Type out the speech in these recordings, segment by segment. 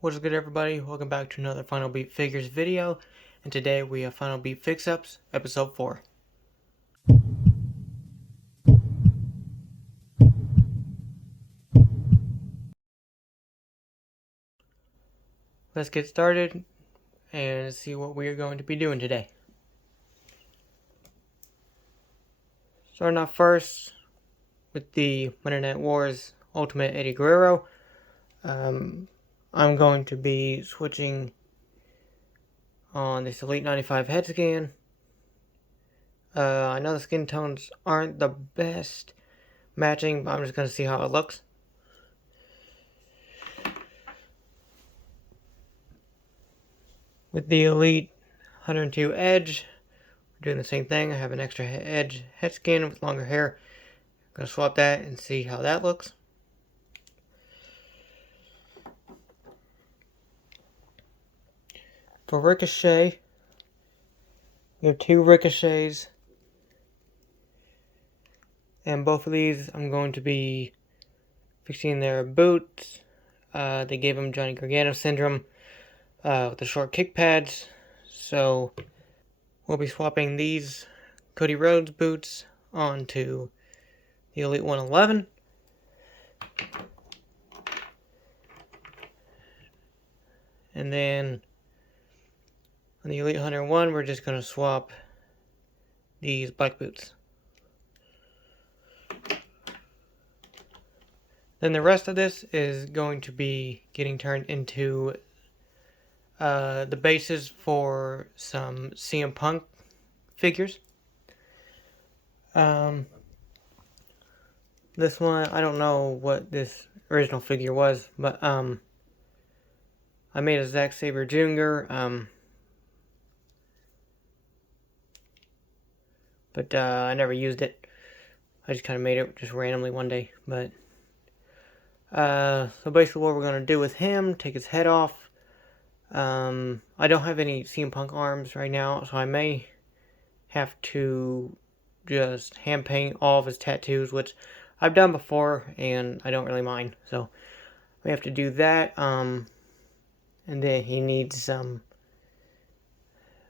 What's good, everybody? Welcome back to another Final Beat Figures video, and today we have Final Beat Fixups, episode 4. Let's get started and see what we are going to be doing today. Starting off first with the Monday Night Wars Ultimate Eddie Guerrero. I'm going to be switching on this Elite 95 head scan. I know the skin tones aren't the best matching, but I'm just going to see how it looks. With the Elite 102 Edge, we're doing the same thing. I have an extra edge head skin with longer hair. I'm going to swap that and see how that looks. For Ricochet, we have two Ricochets, and both of these I'm going to be fixing their boots. They gave him Johnny Gargano syndrome with the short kick pads, so we'll be swapping these Cody Rhodes boots onto the Elite 111. And then on the Elite 101, we're just going to swap these black boots. Then the rest of this is going to be getting turned into the bases for some CM Punk figures. This one, I don't know what this original figure was, but I made a Zack Sabre Jr. But I never used it. I just kind of made it just randomly one day. But so basically, what we're gonna do with him, take his head off. I don't have any CM Punk arms right now, so I may have to just hand paint all of his tattoos, which I've done before, and I don't really mind. So we have to do that. And then he needs some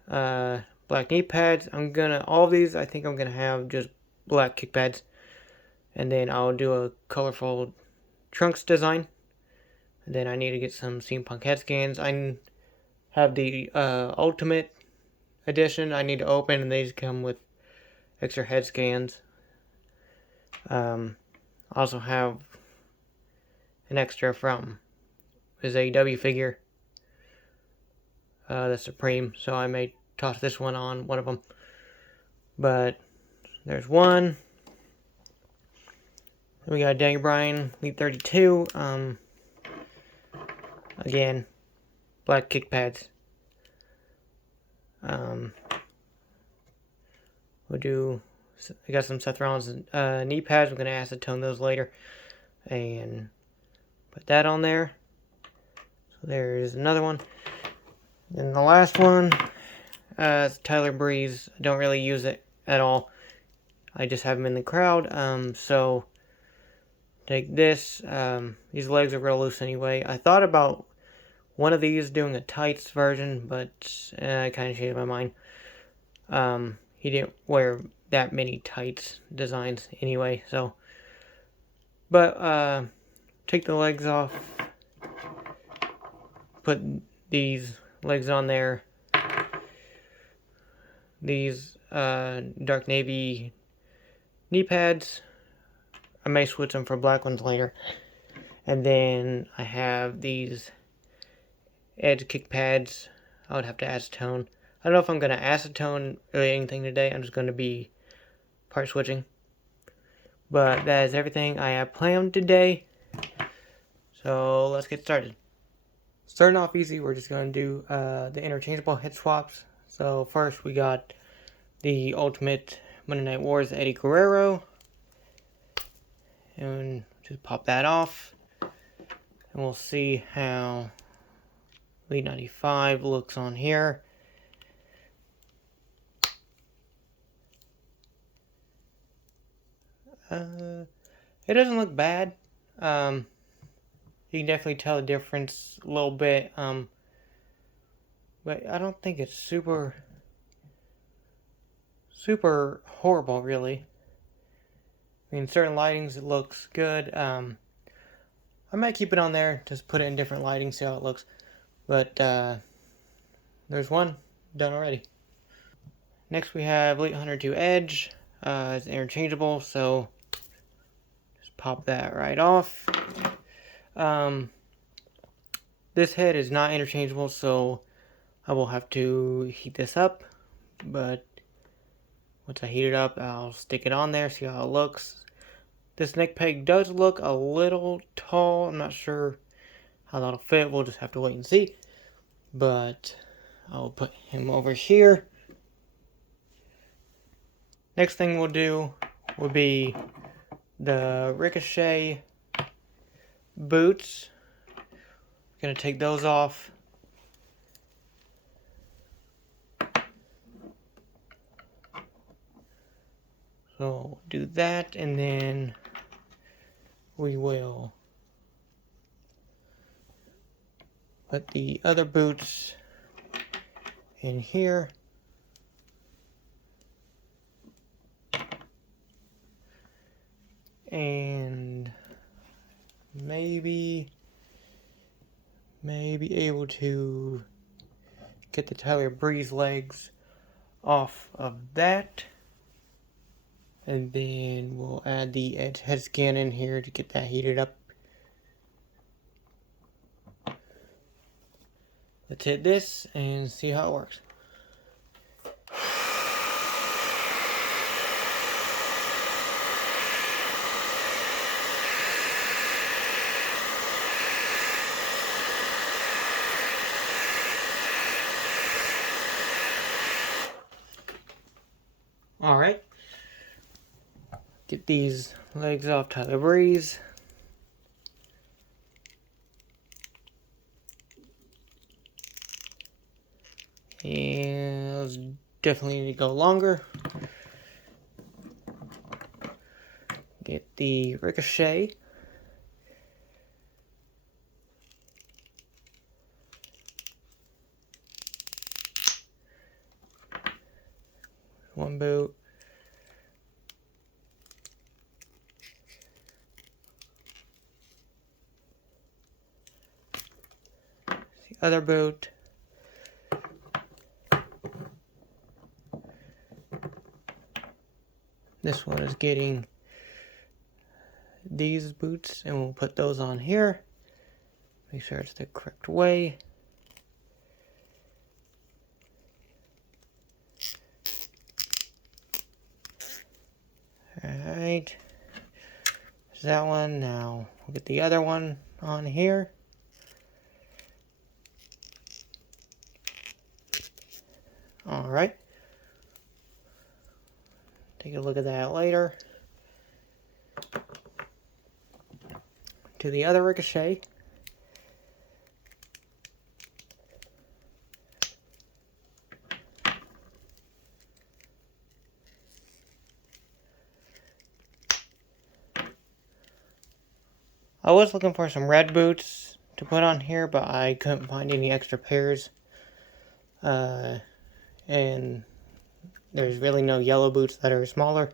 black knee pads. All of these, I think I'm gonna have just black kick pads, and then I'll do a colorful trunks design. And then I need to get some CM Punk head scans. I have the Ultimate Edition I need to open, and these come with extra head scans. I also have an extra from his AEW figure, the Supreme, so I may toss this one on one of them. But there's one. Then we got Daniel Bryan, Elite 32. Again, black kick pads. I got some Seth Rollins knee pads. I'm going to acetone those later. And put that on there. So there's another one. And the last one is Tyler Breeze. I don't really use it at all. I just have him in the crowd. So take this. These legs are real loose anyway. I thought about one of these doing a tights version, but I kind of changed my mind. He didn't wear that many tights designs anyway, so. But take the legs off. Put these legs on there. These dark navy knee pads. I may switch them for black ones later. And then I have these edge kick pads. I would have to acetone. I don't know if I'm going to acetone really anything today. I'm just going to be part switching. But that is everything I have planned today. So let's get started. Starting off easy, we're just going to do the interchangeable head swaps. So first we got the Ultimate Monday Night Wars Eddie Guerrero. And just pop that off. And we'll see how Elite 95 looks on here. It doesn't look bad. You can definitely tell the difference a little bit. But I don't think it's super horrible, really. I mean, certain lightings it looks good. I might keep it on there, just put it in different lighting, see how it looks. But there's one done already. Next we have Elite Hunter 2 Edge. It's interchangeable, so just pop that right off. This head is not interchangeable, so I will have to heat this up. But once I heat it up, I'll stick it on there, see how it looks. This neck peg does look a little tall. I'm not sure how that'll fit. We'll just have to wait and see. But I'll put him over here. Next thing we'll do will be the Ricochet boots. Gonna take those off. So do that, and then we will put the other boots in here. And maybe be able to get the Tyler Breeze legs off of that. And then we'll add the Edge head scan in here to get that heated up. Let's hit this and see how it works. Alright. Get these legs off Tyler Breeze. And those definitely need to go longer. Get the Ricochet. One boot. The other boot. This one is getting these boots, and we'll put those on here. Make sure it's the correct way. Alright. There's that one. Now we'll get the other one on here. Alright. Take a look at that later. To the other Ricochet. I was looking for some red boots to put on here, but I couldn't find any extra pairs. And there's really no yellow boots that are smaller.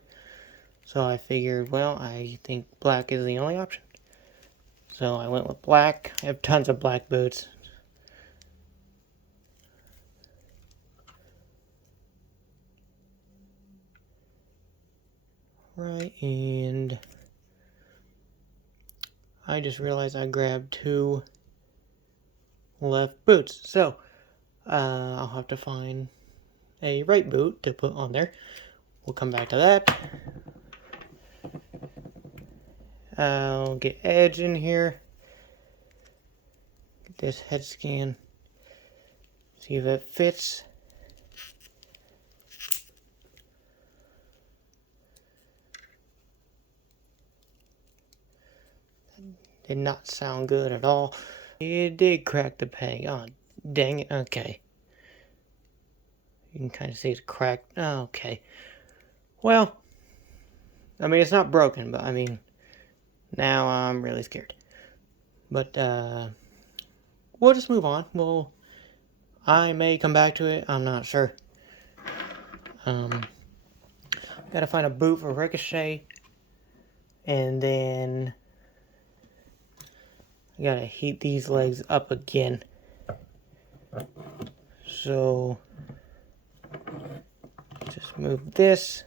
So I figured, well, I think black is the only option. So I went with black. I have tons of black boots. Right, and I just realized I grabbed 2 left boots. So I'll have to find a right boot to put on there. We'll come back to that. I'll get Edge in here. Get this head scan. See if it fits. Did not sound good at all. It did crack the peg. Oh, dang it. Okay. You can kind of see it's cracked. Oh, okay. Well, I mean, it's not broken, but I mean, now I'm really scared. But we'll just move on. I may come back to it. I'm not sure. Gotta find a boot for Ricochet, and then I gotta heat these legs up again. So just move this.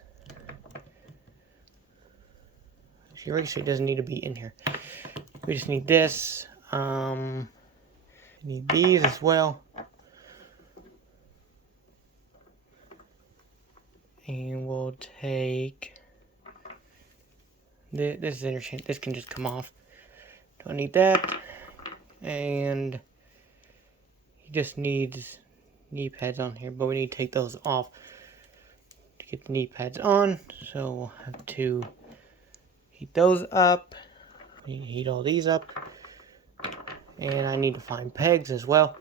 See, Ricochet doesn't need to be in here. We just need this. Need these as well. And we'll take this is interchange. This can just come off. Don't need that. And he just needs knee pads on here, but we need to take those off to get the knee pads on. So we'll have to heat those up. We need to heat all these up. And I need to find pegs as well.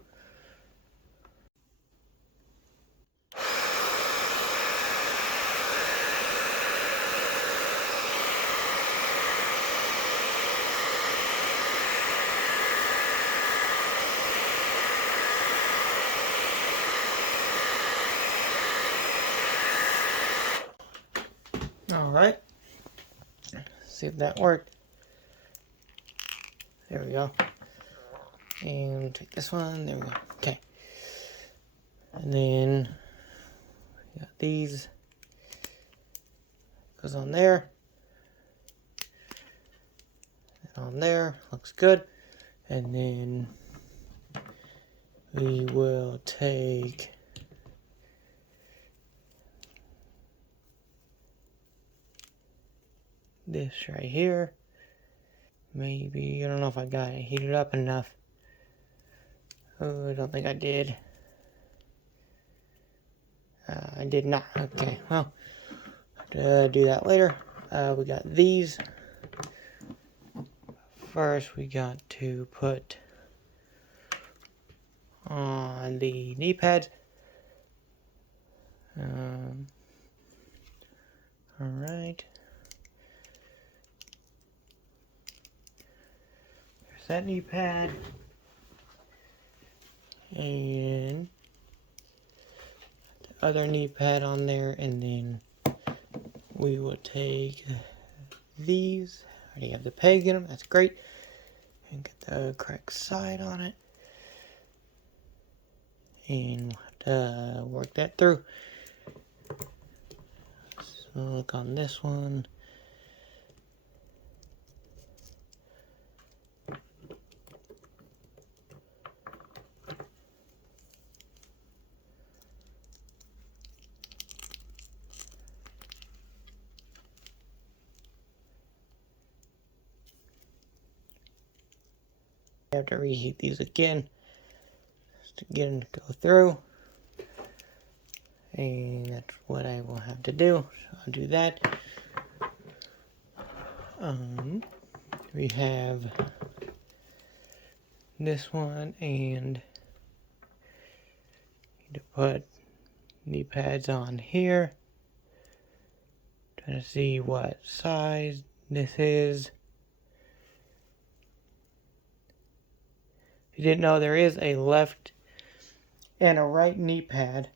Alright, see if that worked. There we go. And take this one, there we go. Okay. And then we got these. Goes on there. And on there, looks good. And then we will take this right here. Maybe, I don't know if I got it heated up enough. Oh, I don't think I did. I did not. Okay, well, I'll have to do that later. We got these. First, we got to put on the knee pads. Alright. There's that knee pad. And the other knee pad on there, and then we will take these. I already have the peg in them, that's great. And get the correct side on it. And we'll have to work that through. So look on this one. I have to reheat these again just to get them to go through, and that's what I will have to do. So I'll do that. We have this one, and need to put knee pads on here. Trying to see what size this is. If you didn't know, there is a left and a right knee pad.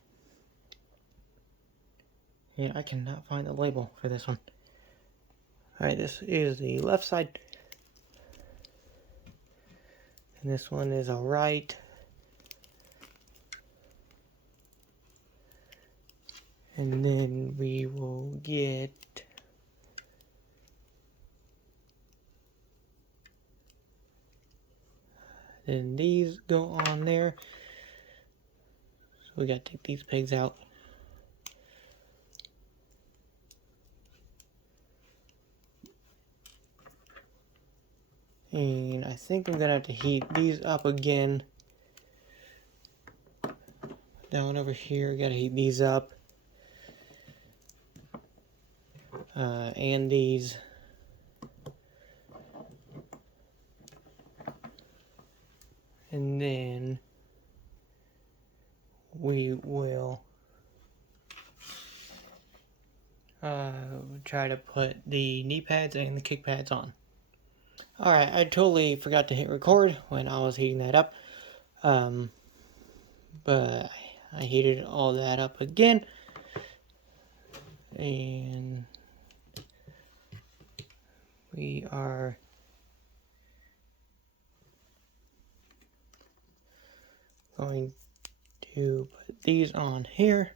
Yeah, I cannot find the label for this one. Alright, this is the left side. And this one is a right. And then we will get then these go on there. So we gotta take these pegs out. And I think I'm gonna have to heat these up again. Down over here, gotta heat these up. And these. And then we will try to put the knee pads and the kick pads on. Alright, I totally forgot to hit record when I was heating that up. But I heated all that up again. And we are going to put these on here.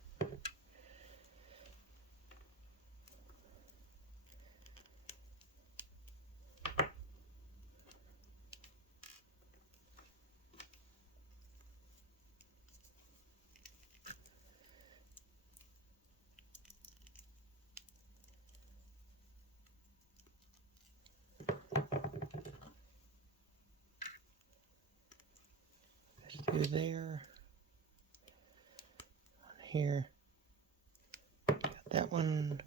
Through there, on here, got that one.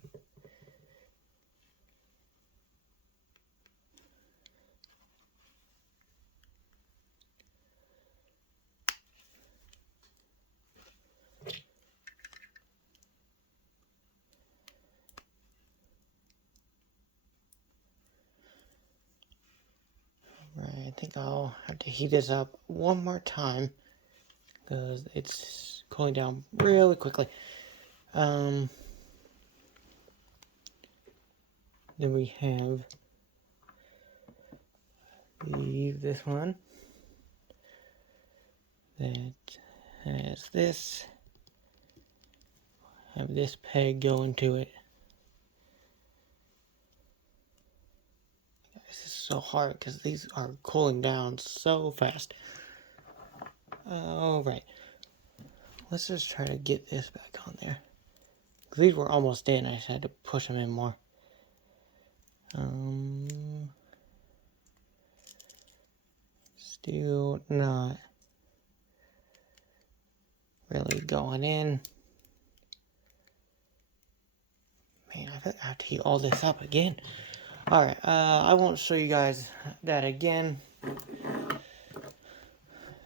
Right, I think I'll have to heat this up one more time because it's cooling down really quickly. Then we have this one that has this. Have this peg go into it. This is so hard because these are cooling down so fast. Alright. Let's just try to get this back on there. These were almost in. I just had to push them in more. Still not really going in. Man, I have to heat all this up again. Alright, I won't show you guys that again.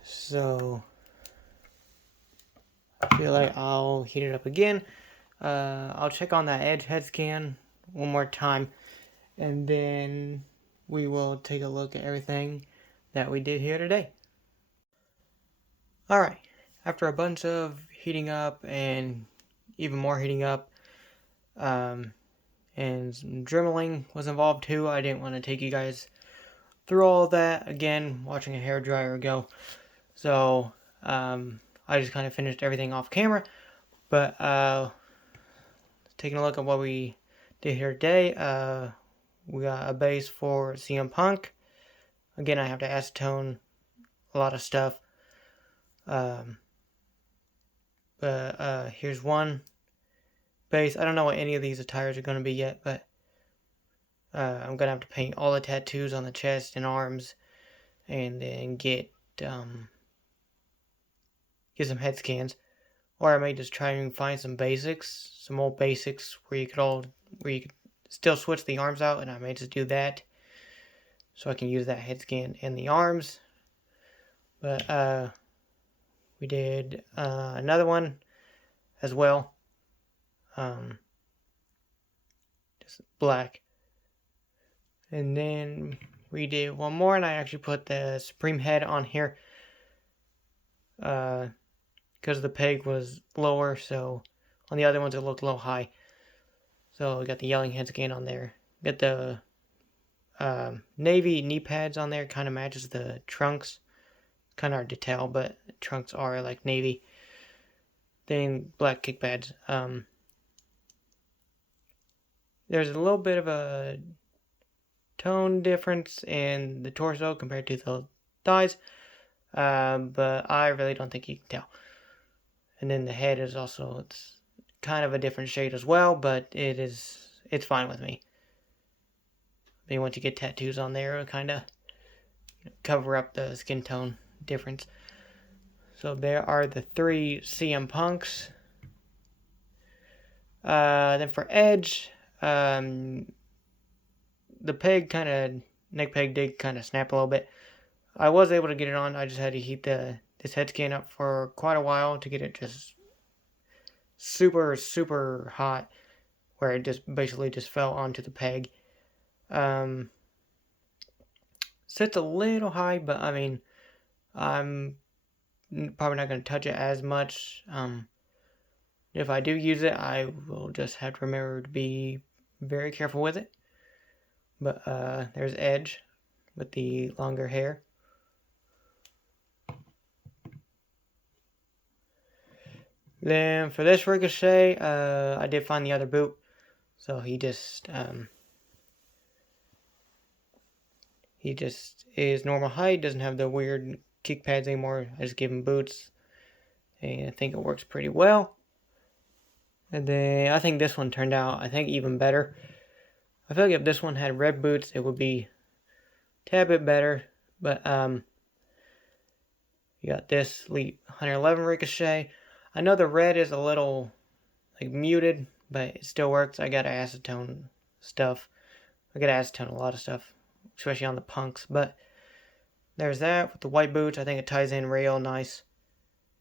So, I feel like I'll heat it up again. I'll check on that edge head scan one more time. And then we will take a look at everything that we did here today. Alright, after a bunch of heating up and even more heating up, and some dremeling was involved too. I didn't want to take you guys through all that again, watching a hairdryer go. So, I just kind of finished everything off camera. But, taking a look at what we did here today, we got a base for CM Punk. Again, I have to acetone a lot of stuff. Here's one base. I don't know what any of these attires are going to be yet, but I'm going to have to paint all the tattoos on the chest and arms, and then get some head scans. Or I may just try and find some basics, some old basics where you could still switch the arms out, and I may just do that so I can use that head scan in the arms. But we did another one as well, just black, and then we did one more, and I actually put the Supreme head on here because the peg was lower, so on the other ones it looked a little high. So we got the yelling head scan on there. Got the navy knee pads on there, kind of matches the trunks. Kind of hard to tell, but trunks are like navy. Then black kick pads. There's a little bit of a tone difference in the torso compared to the thighs, but I really don't think you can tell. And then the head is also, it's kind of a different shade as well, but it's fine with me. I mean, once you get tattoos on there, it'll kind of cover up the skin tone difference. So there are the 3 CM Punks. Then for Edge, the neck peg did kind of snap a little bit. I was able to get it on. I just had to heat this head scan up for quite a while to get it just super, super hot, where it just basically just fell onto the peg. sits a little high, but I mean, I'm probably not going to touch it as much. If I do use it, I will just have to remember to be very careful with it. But there's Edge with the longer hair. Then for this Ricochet, I did find the other boot. So he just is normal height, doesn't have the weird kick pads anymore. I just give him boots, and I think it works pretty well. And then I think this one turned out, even better. I feel like if this one had red boots, it would be a tad bit better. But you got this Elite 111 Ricochet. I know the red is a little like muted, but it still works. I got acetone stuff. I got acetone a lot of stuff, especially on the punks. But there's that with the white boots. I think it ties in real nice.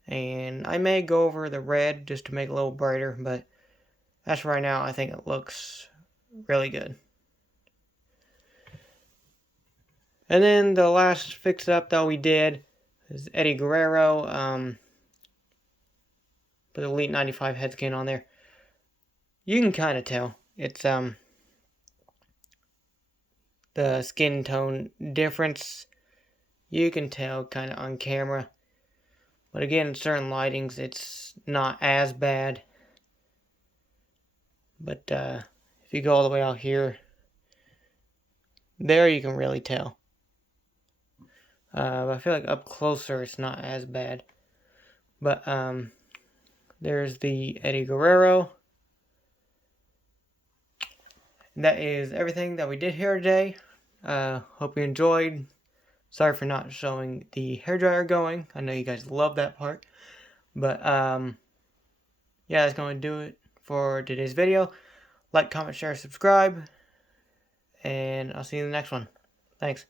And I may go over the red just to make it a little brighter, but as for right now, I think it looks really good. And then the last fix-up that we did is Eddie Guerrero. Put the Elite 95 head skin on there. You can kind of tell. It's the skin tone difference. You can tell kind of on camera. But again, in certain lightings, it's not as bad. But if you go all the way out here, there you can really tell. But I feel like up closer, it's not as bad. But there's the Eddie Guerrero. And that is everything that we did here today. Hope you enjoyed. Sorry for not showing the hairdryer going. I know you guys love that part. But yeah, that's going to do it for today's video. Like, comment, share, subscribe. And I'll see you in the next one. Thanks.